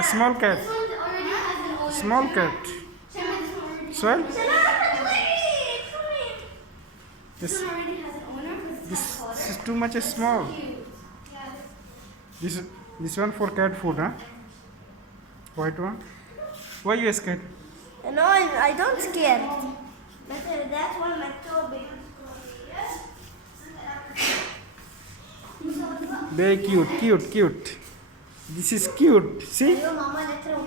A small cat. This one already has an owner. Small cat. Shema, this one already Soil? This This, one already has an owner because this it's got is too much small. cute. Yeah. This one for cat food, huh? White one. Why you scared? No, I don't scare. But that one my toe big. Very cute. This is cute. See? Your mama letter of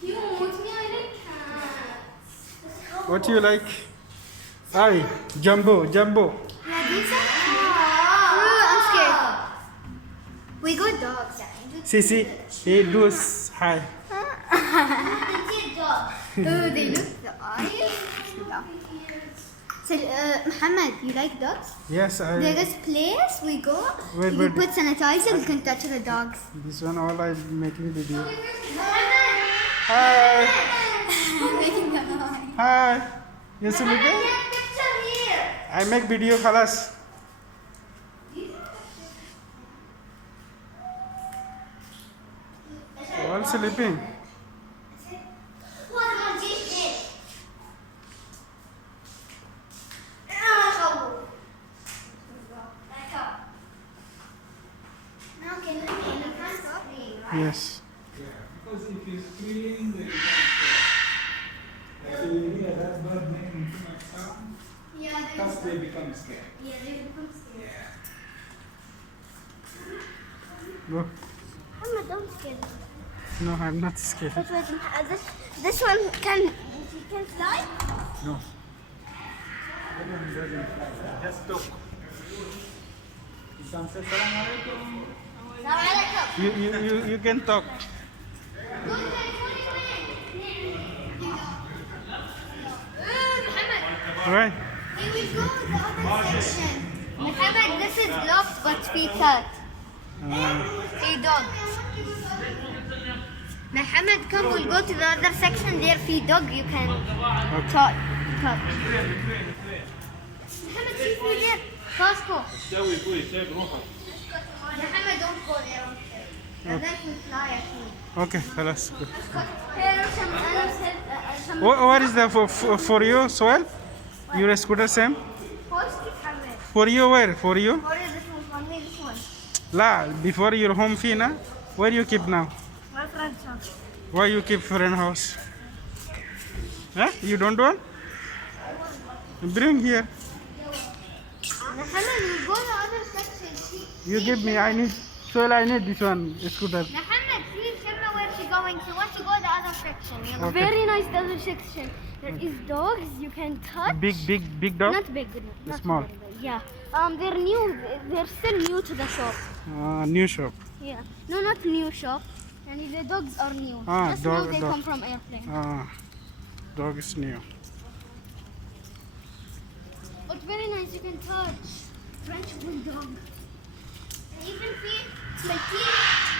Cute. Me, I like cats. What you like? Aye, jumbo. Yeah, these are I'm scared. We got dogs. See. He does hi. Oh, they look the eyes. So, Muhammad, you like dogs? Yes, There is place we go. Wait, you wait. put sanitizer, you can touch the dogs. This one all I'm making video. Muhammad. Hi. Making the noise. Hi. You sleeping? Picture here. I make video khalas. All sleeping. What am I doing? Now can you stop? Yes. Because if you scream, they become scared. Like you hear that bird making too much sound, Yeah, thus they become scared. they become scared. Go. Muhammad, don't scare me. No, I'm not scared. Wait, this one can fly? No. Just talk. You can say salam alaikum. You can talk. Right? Here we go, the other section. Muhammad, this is locked but feet cut. Hey dog. Muhammad, come, we'll go to the other section. There, feed dog, you can talk. Muhammad, see through there. Costco. Muhammad, don't go there. And then we fly at me. Okay, خلاص. Good. Here, some What is that for you, Soel? Your scooter same? post Muhammad. For you where? For you? What is this one? For me, this one. La, before your home fina, where you keep now? My friend's house. Why you keep friend house? Huh? You don't want? Bring here. Muhammad, we go to the other section. See? You give me. I need. Soel, I need this one scooter. Muhammad, see Shemma where she going. She wants to go to the other section. You know? Okay. Very nice the other section. There is dogs you can touch. Big dog. Not big, not Small. very big. Yeah. They're new. They're still new to the shop. New shop. Yeah. No, not new shop. And the dogs are new. Ah, Just now dog- they dog. come from airplane. Dog is new. But very nice. You can touch. French bulldog. And even see Maltese.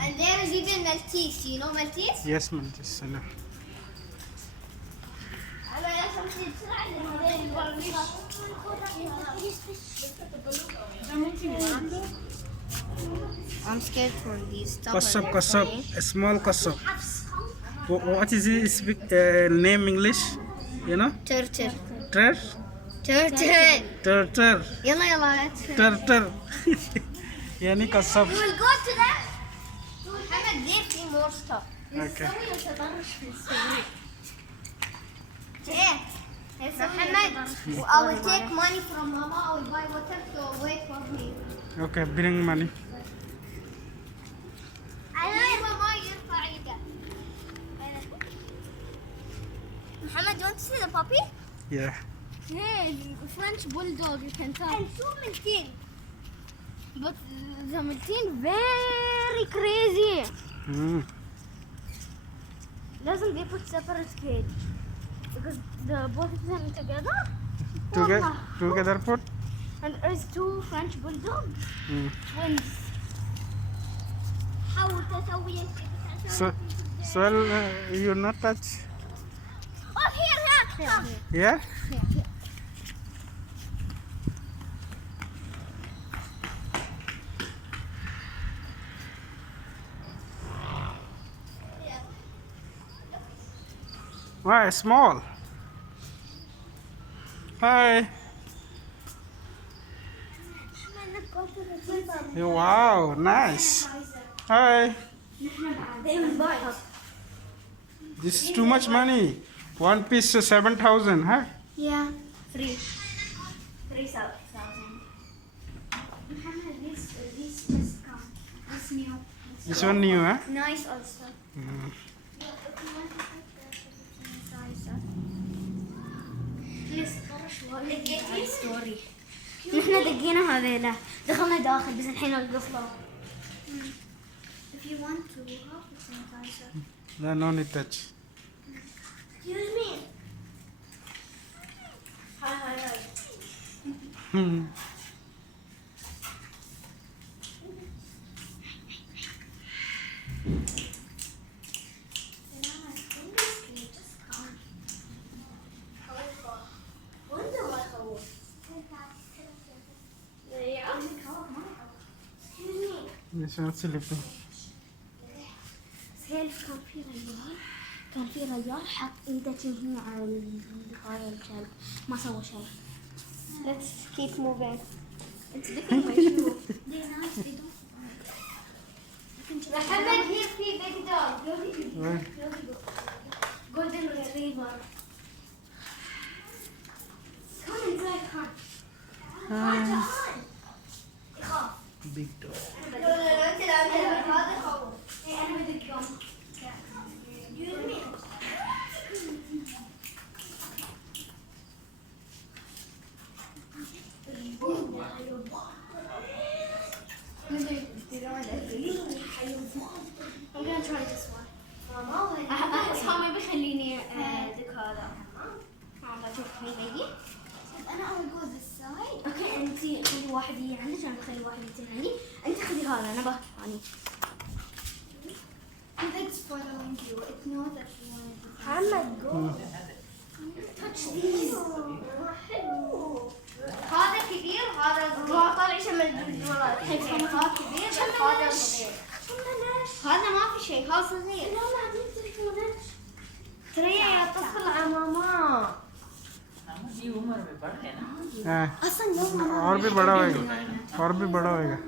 And there is even Maltese. You know Maltese? Yes, man. This enough. I'm scared from these stuff. Kasab. A small kasab. What is it? Speak name English? You know? Turtle. Tur. Turtle. Tur. يلا let's Tur. Yani kasab. We will go to that. Muhammad, there see more stuff. Okay. Muhammad, I will take money from Mama. I will buy water, so wait for me. Okay, bring money. Mama, يرفع يدك. Muhammad, you want to see the puppy? Yeah. Hey, French bulldog, you can tell. And two Maltese. But the Maltese very crazy. Doesn't they put separate cage? Because the both of them together. Together put. And there's two French bulldogs. Twins. How تسوي So you not touch. Oh, here. Yeah. Why small? Hi. Wow, nice. Hi. This is too much money. One piece 7,000, huh? Yeah, 3,000. Muhammad, this discount. This new. This one new, huh? Nice also. ستوري نحن دقينا هذيلا دخلنا داخل بس الحين القفلة. If you want to have the sanitizer. No, no need touch. Excuse me. Hi. Hmm. This one sleeping. سيلف كان في رجال حط ايده هنا على هاي الكلب ما سوى شيء. Let's keep moving. It's looking my shoe. They're nice. They don't. محمد here في big dog. Where? Golden retriever. Come inside, come. يخاف. Big dog. لا هذا يخوف. انا بدي اليوم. I'm gonna try this one. أحس ما بيخليني ذيك هذا. بشوف هيجي. أنا أول go this side. أوكي أنتي خلي واحد يجي عندك أنا بخلي واحد يجي عندي. أنت خلي هذا أنا يعني. It's following you. It knows that you want to. محمد go. Touch these. هذا كبير وهذا صغير. ما طلع شيء من الجوال. الحين هذا كبير وهذا صغير. هذا ما في شيء هذا صغير. لا ترى يا طفل على ماما. ये उम्र में बड़ा है ना हाँ, أصلاً يوم और भी बड़ा होएगा. और भी बड़ा होएगा.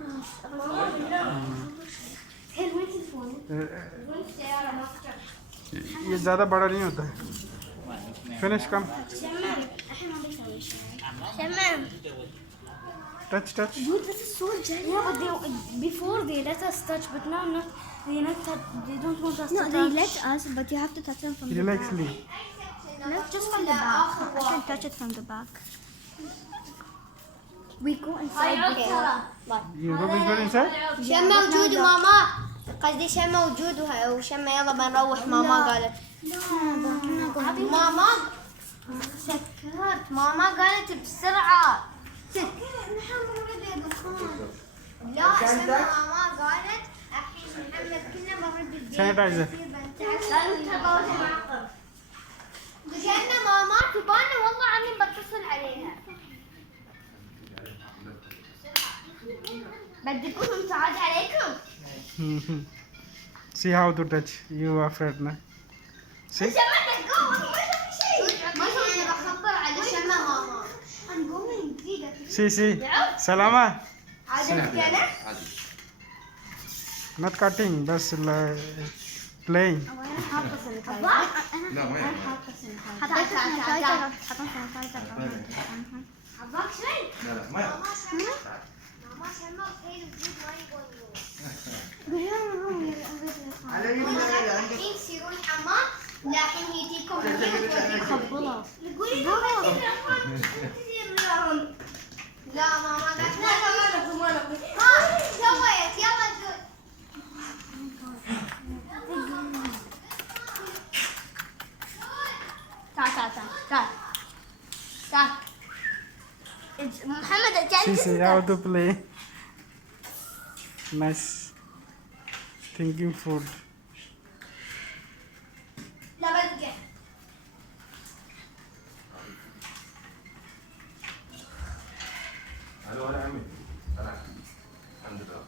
هل وين تلفون؟ وين السيارة ما فتح؟ ये ज़्यादा बड़ा नहीं होता है. Finish, come. شمام الحين ما بيسوي شيء. شمام. Touch. Dude, this is so gentle. Yeah, but before they let us touch, but now not. They don't want us to touch. No, they let us, but you have to touch them from the Relax, back. Lee. No, just from the back. I can touch it from the back. We go inside the car. You go before inside. شم موجود وماما قصدي شم موجود وشم يلا بنروح ماما قالت ماما سكرت ماما قالت بسرعة لا شم ماما قالت الحين محمد كنا برد البيت Sanitizer. دخلنا ماما تبانا والله عني بتصل عليها بدكم مساعدة عليكم See how to touch. You are afraid, na? See? ما سويت بخبر على شمة ماما I'm going See. Salama. عادتك أنا Not cutting, بس playing. لا ما عباك شيء لا ما ماما شمة وخير وجود ما يقولون الحين يصيرون الحمام لكن يجيكم خبلها. لا ماما قالت لا سويت يلا تقول تعال محمد See how to play. Nice. Thinking food. لا بدك الو يا عمي